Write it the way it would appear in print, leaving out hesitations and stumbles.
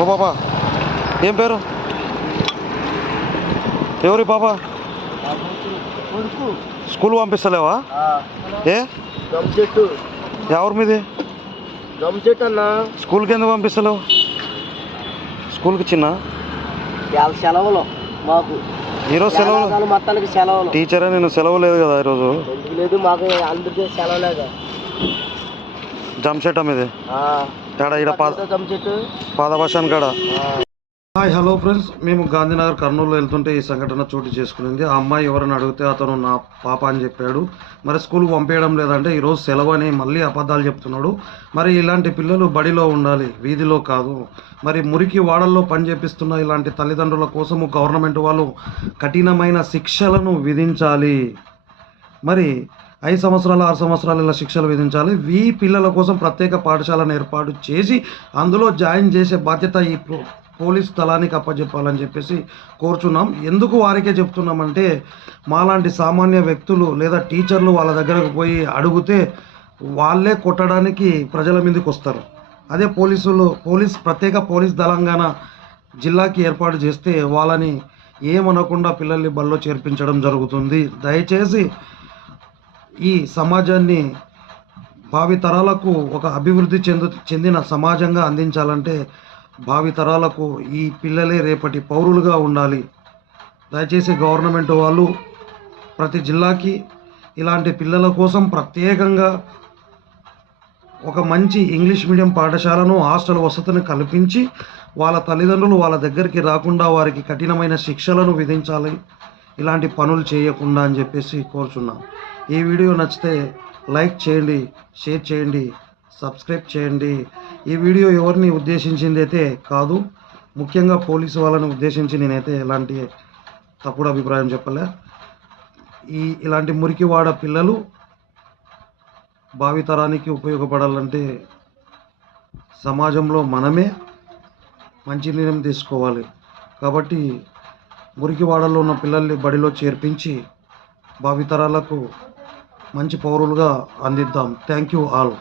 ఓ పాపా, ఏం పేరు? ఎవరి పాపా? స్కూల్ పంపిస్తలేవా? ఏ గమ్చెట్టు ఎవరి మీది? గమ్చెట్టు అన్న. స్కూల్కి ఎందుకు పంపిస్తలేవు? స్కూల్కి చిన్న సెలవులు మాకు ఈరోజు సెలవులు. మొత్తానికి సెలవులు. టీచరే నేను సెలవు లేదు కదా ఈరోజు. ఎందుకు లేదు? మాకు అందరికీ సెలవు లేదు. జంషెట్ మీది ఇక్కడ గమ్చెట్టు పాదభాషాన్ కాడ. హాయ్ హలో ఫ్రెండ్స్, మేము గాంధీనగర్ కర్నూలులో వెళ్తుంటే ఈ సంఘటన చోటు చేసుకునింది. ఆ అమ్మాయి ఎవరైనా అడిగితే అతను నా పాప అని చెప్పాడు. మరి స్కూల్కి పంపించడం లేదంటే ఈరోజు సెలవు అని మళ్ళీ అబద్ధాలు చెప్తున్నాడు. మరి ఇలాంటి పిల్లలు బడిలో ఉండాలి, వీధిలో కాదు. మరి మురికి వాడల్లో పని చేపిస్తున్న ఇలాంటి తల్లిదండ్రుల కోసము గవర్నమెంట్ వాళ్ళు కఠినమైన శిక్షలను విధించాలి. మరి 5 సంవత్సరాలు 6 సంవత్సరాలు ఇలా శిక్షలు విధించాలి. ఈ పిల్లల కోసం ప్రత్యేక పాఠశాలను ఏర్పాటు చేసి అందులో జాయిన్ చేసే బాధ్యత ఈ పోలీస్ స్థలానికి అప్పచెప్పాలని చెప్పేసి కోరుచున్నాం. ఎందుకు వారికే చెప్తున్నామంటే, మాలాంటి సామాన్య వ్యక్తులు లేదా టీచర్లు వాళ్ళ దగ్గరకు పోయి అడిగితే వాళ్ళే కొట్టడానికి ప్రజల మీదకి వస్తారు. అదే ప్రత్యేక పోలీస్ దళంగాన జిల్లాకి ఏర్పాటు చేస్తే వాళ్ళని ఏమనకుండా పిల్లల్ని బల్లో చేర్పించడం జరుగుతుంది. దయచేసి ఈ సమాజాన్ని భావితరాలకు ఒక అభివృద్ధి చెందిన సమాజంగా అందించాలంటే భావితరాలకు ఈ పిల్లలే రేపటి పౌరులుగా ఉండాలి. దయచేసి గవర్నమెంట్ వాళ్ళు ప్రతి జిల్లాకి ఇలాంటి పిల్లల కోసం ప్రత్యేకంగా ఒక మంచి ఇంగ్లీష్ మీడియం పాఠశాలను, హాస్టల్ వసతిని కల్పించి వాళ్ళ తల్లిదండ్రులు వాళ్ళ దగ్గరికి రాకుండా వారికి కఠినమైన శిక్షలను విధించాలి, ఇలాంటి పనులు చేయకుండా అని చెప్పేసి కోరుచున్నాం. ఈ వీడియో నచ్చితే లైక్ చేయండి, షేర్ చేయండి, సబ్స్క్రైబ్ చేయండి. ఈ వీడియో ఎవరిని ఉద్దేశించింది అయితే కాదు, ముఖ్యంగా పోలీసు వాళ్ళని ఉద్దేశించి నేనైతే ఎలాంటి తప్పుడు అభిప్రాయం చెప్పలే. ఇలాంటి మురికివాడ పిల్లలు భావితరానికి ఉపయోగపడాలంటే సమాజంలో మనమే మంచి నిర్ణయం తీసుకోవాలి. కాబట్టి మురికివాడల్లో ఉన్న పిల్లల్ని బడిలో చేర్పించి భావితరాలకు మంచి పౌరులుగా అందిద్దాం. Thank you all.